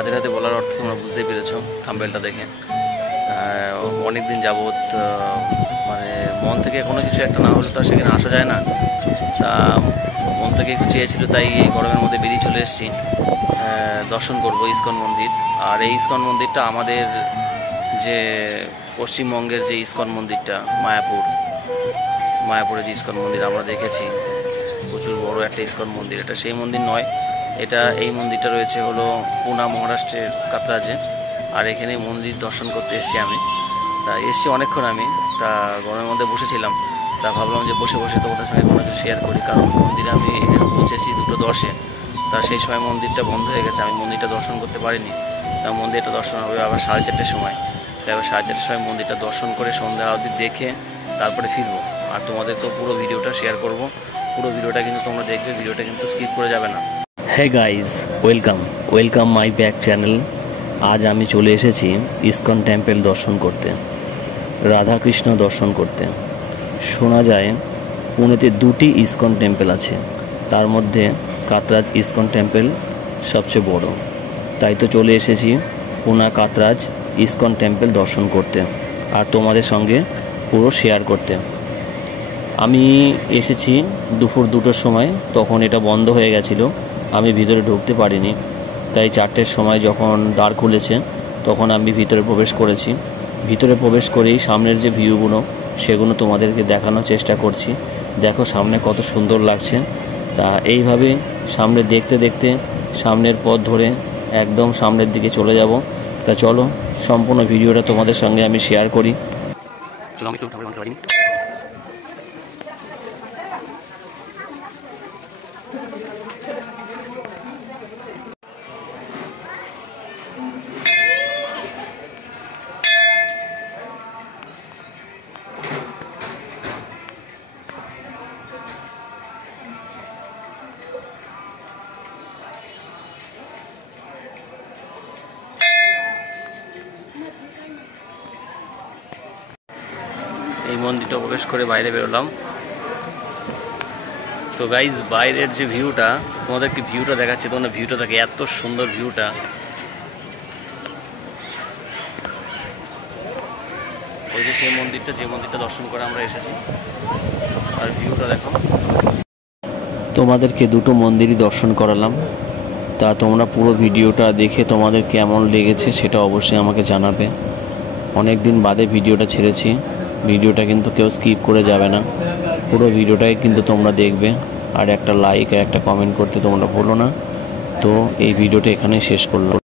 রাধে রাধে বলার অর্থ তোমরা বুঝতেই পেরেছো থাম্বনেলটা দেখে। অনেক দিন যাবৎ মানে মন থেকে কোনো কিছু একটা না হলে তো সেখানে আসা যায় না। তা মন থেকে একটু চেয়েছিল, তাই এই গরমের মধ্যে বেরিয়ে চলে এসেছি দর্শন করব ইস্কন মন্দির। আর এই ইস্কন মন্দিরটা আমাদের যে পশ্চিমবঙ্গের যে ইস্কন মন্দিরটা মায়াপুরে যে ইস্কন মন্দির আমরা দেখেছি, প্রচুর বড় একটা ইস্কন মন্দির, এটা সেই মন্দির নয়। এই মন্দিরটা রয়েছে হলো পুনা, মহারাষ্ট্রের কাতরাজে। আর এখানে মন্দির দর্শন করতে এসেছি আমি। তা এসেছি অনেকক্ষণ, আমি তা গরমের মধ্যে বসেছিলাম। তা ভাবলাম যে বসে বসে তোমাদের সঙ্গে কোনো কিছু শেয়ার করি, কারণ মন্দিরে আমি এখানে পৌঁছেছি 2:10-এ। তা সেই সময় মন্দিরটা বন্ধ হয়ে গেছে, আমি মন্দিরটা দর্শন করতে পারিনি। তা মন্দিরটা দর্শন হবে আবার 4:30-এর সময়। তাই আবার 4:30-এর সময় মন্দিরটা দর্শন করে সন্ধ্যা আরতি দেখে তারপরে ফিরবো। আর তোমাদের তো পুরো ভিডিওটা শেয়ার করব, পুরো ভিডিওটা কিন্তু তোমরা দেখবে, ভিডিওটা কিন্তু স্কিপ করে যাবে না। Hey guys, welcome my back channel. আজ আমি চলে এসেছি ইস্কন টেম্পল দর্শন করতে, রাধাকৃষ্ণ দর্শন করতে। শোনা যায় পুনেতে 2টি ইস্কন টেম্পল আছে, তার মধ্যে কাতরাজ ইস্কন টেম্পল সবচেয়ে বড়। তাই তো চলে এসেছি পুনা কাতরাজ ইস্কন টেম্পল দর্শন করতে আর তোমাদের সঙ্গে পুরো শেয়ার করতে। আমি এসেছি দুপুর 2টোর সময়, তখন এটা বন্ধ হয়ে গেছিলো, আমি ভিতরে ঢুকতে পারিনি। তাই 4টের সময় যখন দ্বার খুলেছে তখন আমি ভিতরে প্রবেশ করেছি। ভিতরে প্রবেশ করেই সামনের যে ভিউগুলো সেগুলো তোমাদেরকে দেখানোর চেষ্টা করছি। দেখো সামনে কত সুন্দর লাগছে। তা এইভাবে সামনে দেখতে দেখতে সামনের পথ ধরে একদম সামনের দিকে চলে যাব। তা চলো সম্পূর্ণ ভিডিওটা তোমাদের সঙ্গে আমি শেয়ার করি। চলো আমি একটু এই মন্দিরটা প্রবেশ করে বাইরে বেরোলাম। তো গাইজ, বাইরের যে ভিউটা তোমাদেরকে ভিউটা দেখাচ্ছে, তোমরা ভিউটা দেখে, এত সুন্দর ভিউটা। ওই যে সেই মন্দিরটা, যে মন্দিরটা দর্শন করে আমরা এসেছি, আর ভিউটা দেখো। তোমাদেরকে 2টো মন্দিরই দর্শন করালাম। তা তোমরা পুরো ভিডিওটা দেখে তোমাদের কেমন লেগেছে সেটা অবশ্যই আমাকে জানাবে। অনেক দিন বাদে ভিডিওটা ছেড়েছি, ভিডিওটা কিন্তু কেউ স্কিপ করে যাবে না, পুরো ভিডিওটাই কিন্তু তোমরা দেখবে। আর একটা লাইক আর একটা কমেন্ট করতে তোমরা ভুলো না। তো এই ভিডিওটা এখানেই শেষ করলাম।